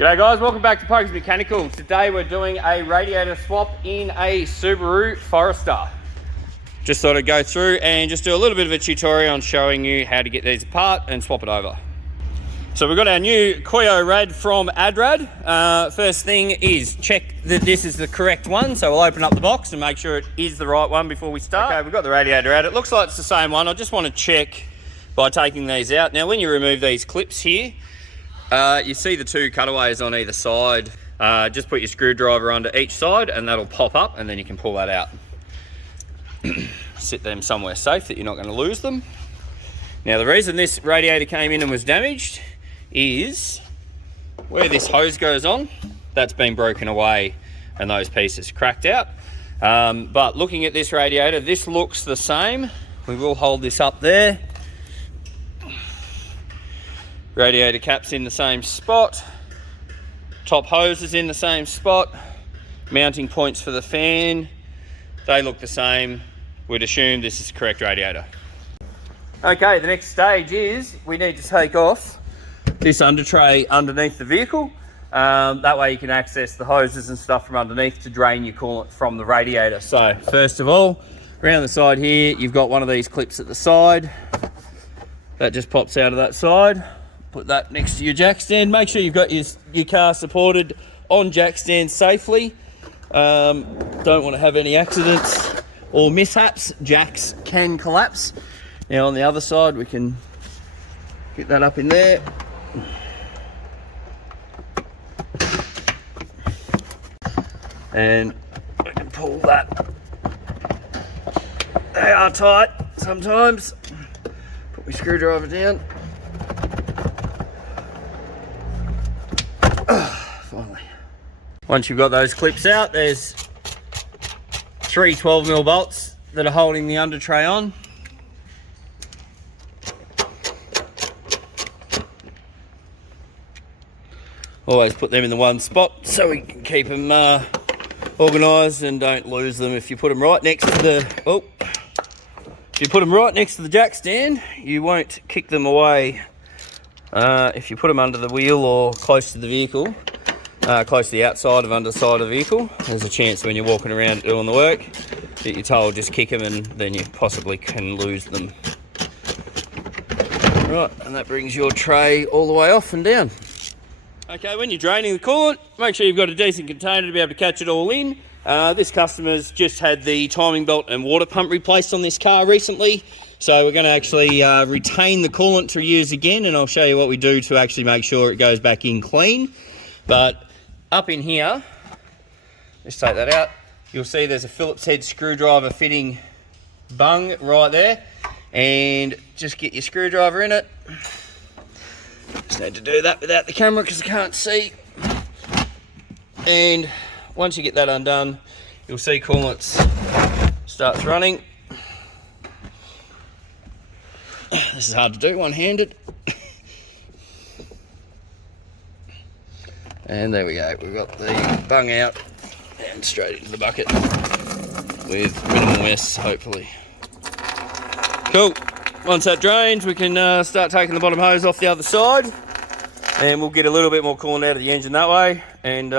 G'day guys, welcome back to Pokes Mechanical. Today we're doing a radiator swap in a Subaru Forester. Just thought I'd go through and just do a little bit of a tutorial on showing you how to get these apart and swap it over. So we've got our new Koyo Rad from Adrad. First thing is check that this is the correct one. So we'll open up the box and make sure it is the right one before we start. Okay, we've got the radiator out. It looks like it's the same one. I just want to check by taking these out. Now when you remove these clips here, you see the two cutaways on either side. Just put your screwdriver under each side and that'll pop up and then you can pull that out. Sit them somewhere safe that you're not going to lose them. Now the reason this radiator came in and was damaged is where this hose goes on, that's been broken away and those pieces cracked out. But looking at this radiator, this looks the same. We will hold this up there. Radiator cap's in the same spot, top hose is in the same spot, mounting points for the fan, they look the same. We'd assume this is the correct radiator. Okay, the next stage is we need to take off this undertray underneath the vehicle. That way you can access the hoses and stuff from underneath to drain your coolant from the radiator. So first of all, around the side here, you've got one of these clips at the side. That just pops out of that side. Put that next to your jack stand. Make sure you've got your car supported on jack stand safely. Don't want to have any accidents or mishaps. Jacks can collapse. Now on the other side, we can get that up in there. And we can pull that. They are tight sometimes. Put my screwdriver down. Finally. Once you've got those clips out, there's three 12mm bolts that are holding the undertray on. Always put them in the one spot so we can keep them organised and don't lose them. If you put them right next to the if you put them right next to the jack stand, you won't kick them away. If you put them under the wheel or close to the vehicle, close to the outside of underside of the vehicle, there's a chance when you're walking around doing the work that you're told just kick them and then you possibly can lose them. Right, and that brings your tray all the way off and down. Okay, when you're draining the coolant, make sure you've got a decent container to be able to catch it all in. This customer's just had the timing belt and water pump replaced on this car recently. So we're going to actually retain the coolant to use again, and I'll show you what we do to actually make sure it goes back in clean. But up in here, let's take that out. You'll see there's a Phillips head screwdriver fitting bung right there. And just get your screwdriver in it. Just need to do that without the camera because I can't see. And once you get that undone, you'll see coolant starts running. This is hard to do one-handed. And there we go, we've got the bung out and straight into the bucket with minimal mess, hopefully. Cool, once that drains, we can start taking the bottom hose off the other side and we'll get a little bit more coolant out of the engine that way and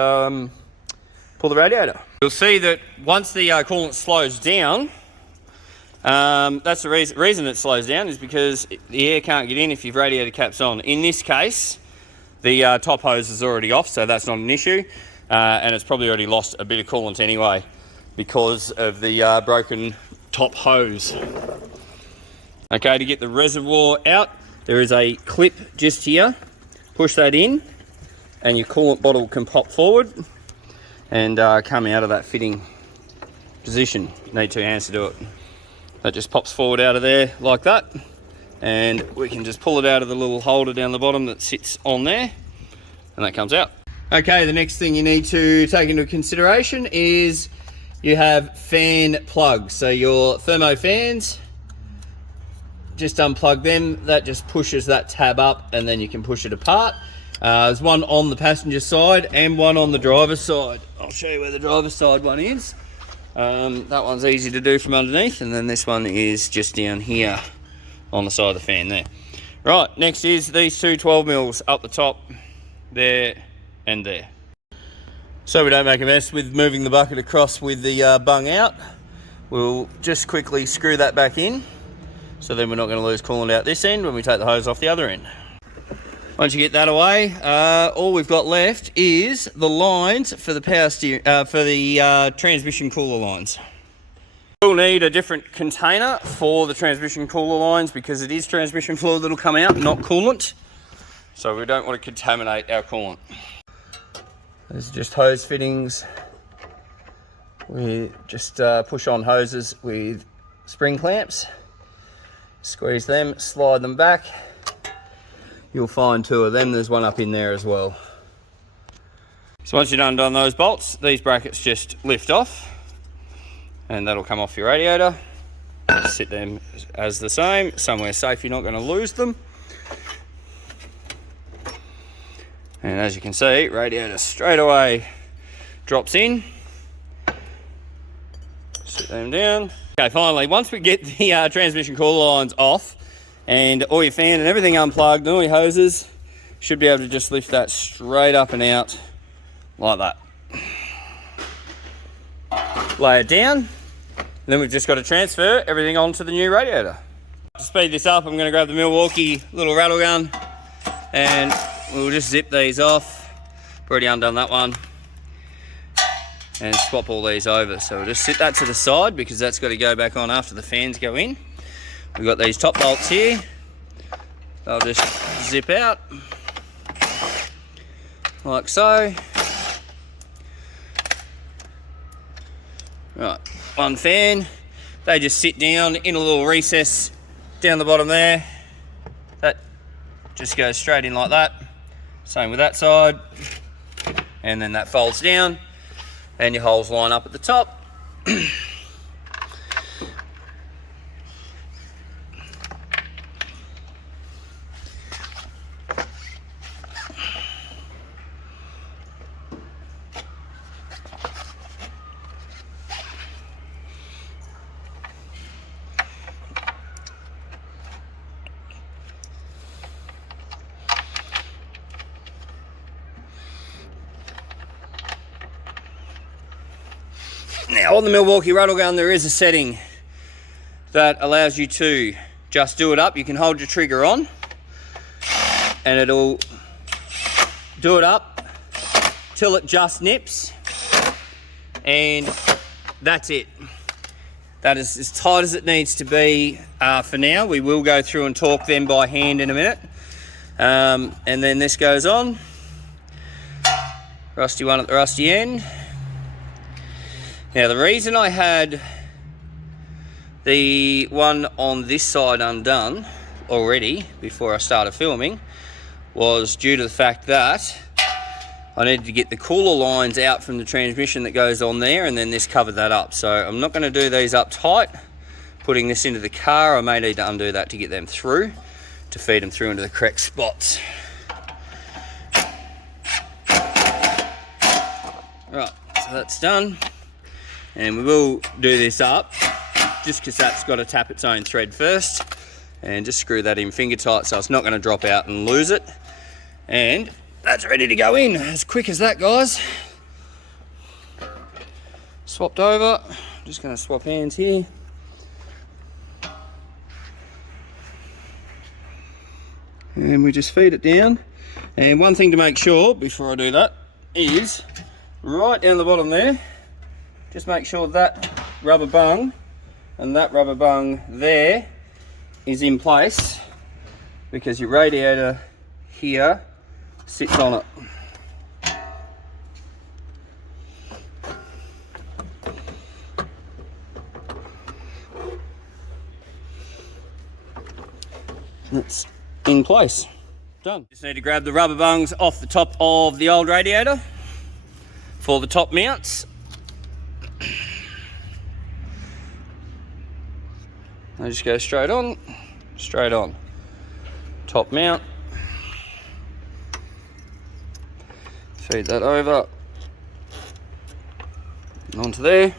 pull the radiator. You'll see that once the coolant slows down, that's the reason it slows down is because the air can't get in if your radiator cap's on. In this case, the top hose is already off, so that's not an issue. And it's probably already lost a bit of coolant anyway because of the broken top hose. Okay, to get the reservoir out, there is a clip just here. Push that in and your coolant bottle can pop forward and come out of that fitting position. You need 2 hands to do it. That just pops forward out of there like that, and we can just pull it out of the little holder down the bottom that sits on there, and that comes out. Okay, the next thing you need to take into consideration is you have fan plugs. So your thermo fans, just unplug them. That just pushes that tab up and then you can push it apart. There's one on the passenger side and one on the driver's side. I'll show you where the driver's side one is. That one's easy to do from underneath, and then this one is just down here on the side of the fan there. Right, next is these two 12mm up the top. They're and there. So we don't make a mess with moving the bucket across with the bung out, we'll just quickly screw that back in, so then we're not going to lose coolant out this end when we take the hose off the other end. Once you get that away, all we've got left is the lines for the transmission cooler lines. We'll need a different container for the transmission cooler lines because it is transmission fluid that'll come out, not coolant. So we don't want to contaminate our coolant. These are just hose fittings. We just push on hoses with spring clamps. Squeeze them, slide them back. You'll find 2 of them. There's one up in there as well. So once you've undone those bolts, these brackets just lift off and that'll come off your radiator. Sit them as the same, somewhere safe, you're not going to lose them. And as you can see, radiator straight away drops in. Sit them down. Okay, finally, once we get the transmission cooler lines off and all your fan and everything unplugged and all your hoses, should be able to just lift that straight up and out like that. Lay it down, and then we've just got to transfer everything onto the new radiator. To speed this up, I'm going to grab the Milwaukee little rattle gun and we'll just zip these off. Already undone that one. And swap all these over. So we'll just sit that to the side because that's got to go back on after the fans go in. We've got these top bolts here. They'll just zip out like so. Right, one fan. They just sit down in a little recess down the bottom there. That just goes straight in like that. Same with that side. And then that folds down and your holes line up at the top. Now on the Milwaukee rattle gun there is a setting that allows you to just do it up. You can hold your trigger on and it'll do it up till it just nips, and that's it. That is as tight as it needs to be for now. We will go through and torque them by hand in a minute. And then this goes on. Rusty one at the rusty end. Now the reason I had the one on this side undone already before I started filming was due to the fact that I needed to get the cooler lines out from the transmission that goes on there, and then this covered that up. So I'm not going to do these up tight. Putting this into the car, I may need to undo that to get them through, to feed them through into the correct spots. Right, so that's done. And we will do this up just because that's got to tap its own thread first, and just screw that in finger tight so it's not going to drop out and lose it. And that's ready to go in as quick as that, guys. Swapped over. Just going to swap hands here. And we just feed it down. And one thing to make sure before I do that is right down the bottom there, just make sure that rubber bung and that rubber bung there is in place, because your radiator here sits on it. That's in place. Done. Just need to grab the rubber bungs off the top of the old radiator for the top mounts. They just go straight on, straight on. Top mount. Feed that over and onto there.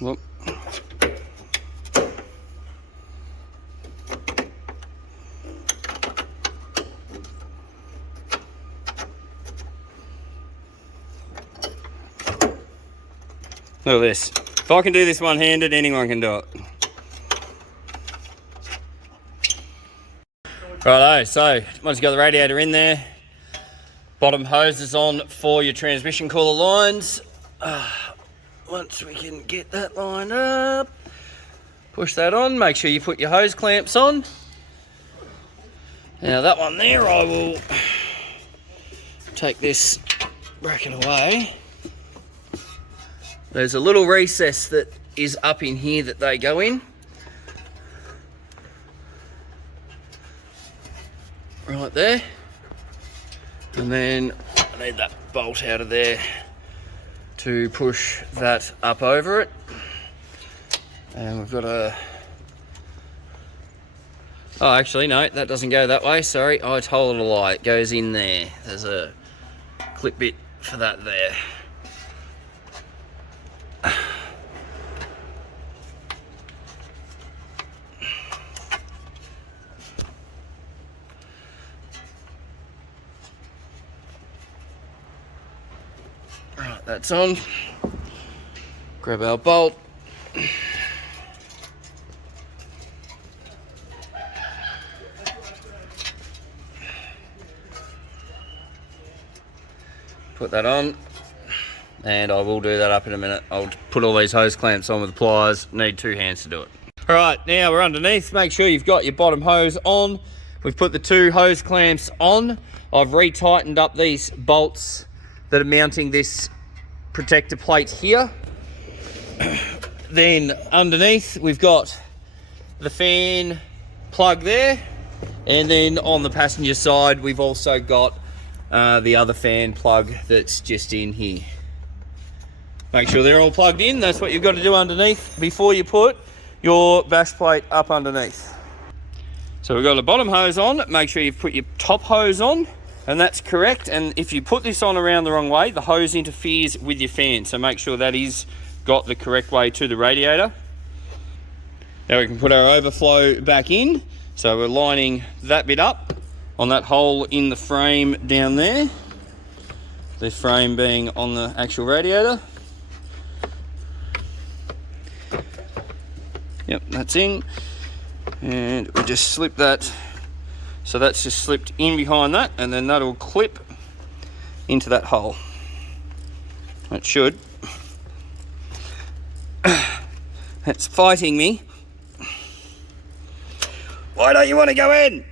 Whoop. Look at this. If I can do this one-handed, anyone can do it. Righto, so once you've got the radiator in there, bottom hose is on for your transmission cooler lines. Once we can get that lined up, push that on, make sure you put your hose clamps on. Now that one there, I will take this bracket away. There's a little recess that is up in here that they go in. Right there. And then I need that bolt out of there to push that up over it. And we've got a... Oh, actually, no, that doesn't go that way. Sorry, I told it a lie. It goes in there. There's a clip bit for that there. Right, that's on. Grab our bolt. Put that on, and I will do that up in a minute. I'll put all these hose clamps on with the pliers. Need 2 hands to do it. All right, now we're underneath. Make sure you've got your bottom hose on. We've put the 2 hose clamps on. I've re-tightened up these bolts that are mounting this protector plate here. Then underneath we've got the fan plug there, and then on the passenger side we've also got the other fan plug that's just in here. Make sure they're all plugged in. That's what you've got to do underneath before you put your bash plate up underneath. So we've got the bottom hose on. Make sure you've put your top hose on, and that's correct. And if you put this on around the wrong way, the hose interferes with your fan, so make sure that is got the correct way to the radiator. Now we can put our overflow back in. So we're lining that bit up on that hole in the frame down there. The frame being on the actual radiator. Yep, that's in. And we just slip that. So that's just slipped in behind that, and then that'll clip into that hole. It should. It's fighting me. Why don't you want to go in?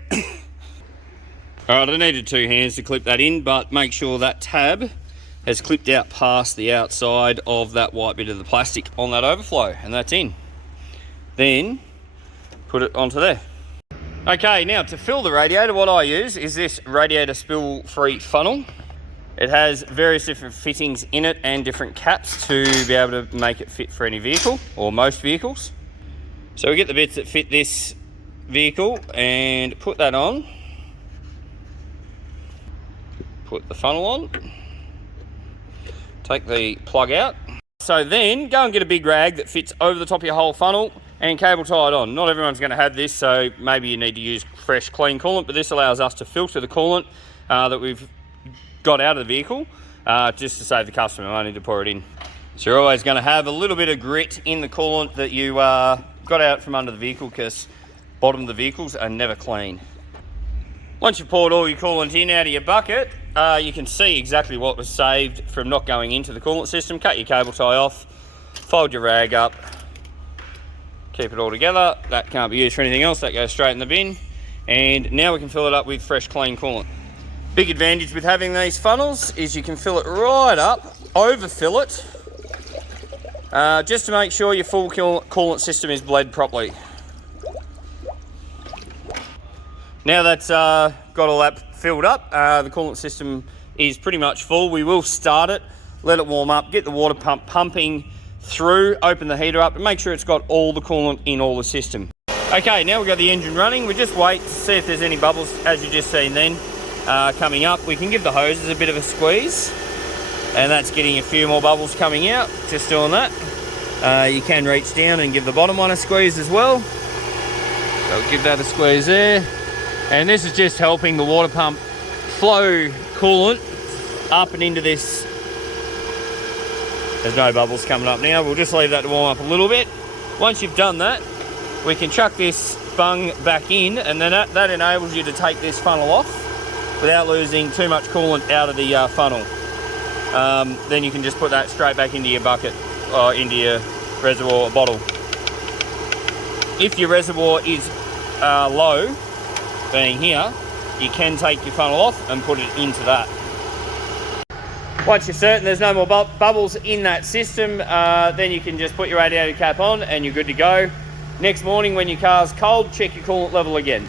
Alright, I needed 2 hands to clip that in, but make sure that tab has clipped out past the outside of that white bit of the plastic on that overflow, and that's in. Then put it onto there. Okay, now to fill the radiator, what I use is this radiator spill-free funnel. It has various different fittings in it and different caps to be able to make it fit for any vehicle, or most vehicles. So we get the bits that fit this vehicle and put that on. Put the funnel on. Take the plug out. So then go and get a big rag that fits over the top of your whole funnel and cable tie it on. Not everyone's going to have this, so maybe you need to use fresh, clean coolant, but this allows us to filter the coolant that we've got out of the vehicle, just to save the customer money to pour it in. So you're always going to have a little bit of grit in the coolant that you got out from under the vehicle, because bottom of the vehicles are never clean. Once you've poured all your coolant in out of your bucket, you can see exactly what was saved from not going into the coolant system. Cut your cable tie off, fold your rag up, keep it all together. That can't be used for anything else, that goes straight in the bin. And now we can fill it up with fresh, clean coolant. Big advantage with having these funnels is you can fill it right up, overfill it, just to make sure your full coolant system is bled properly. Now that's got all that filled up, the coolant system is pretty much full. We will start it, let it warm up, get the water pump pumping through, open the heater up, and make sure it's got all the coolant in all the system. Okay, now we've got the engine running. We just wait to see if there's any bubbles, as you just seen then, coming up. We can give the hoses a bit of a squeeze, and that's getting a few more bubbles coming out, just doing that. You can reach down and give the bottom one a squeeze as well. So give that a squeeze there. And this is just helping the water pump flow coolant up and into this. There's no bubbles coming up now. We'll just leave that to warm up a little bit. Once you've done that, we can chuck this bung back in, and then that enables you to take this funnel off without losing too much coolant out of the funnel. Then you can just put that straight back into your bucket or into your reservoir or bottle. If your reservoir is low, being here, you can take your funnel off and put it into that. Once you're certain there's no more bubbles in that system, then you can just put your radiator cap on and you're good to go. Next morning when your car's cold, check your coolant level again.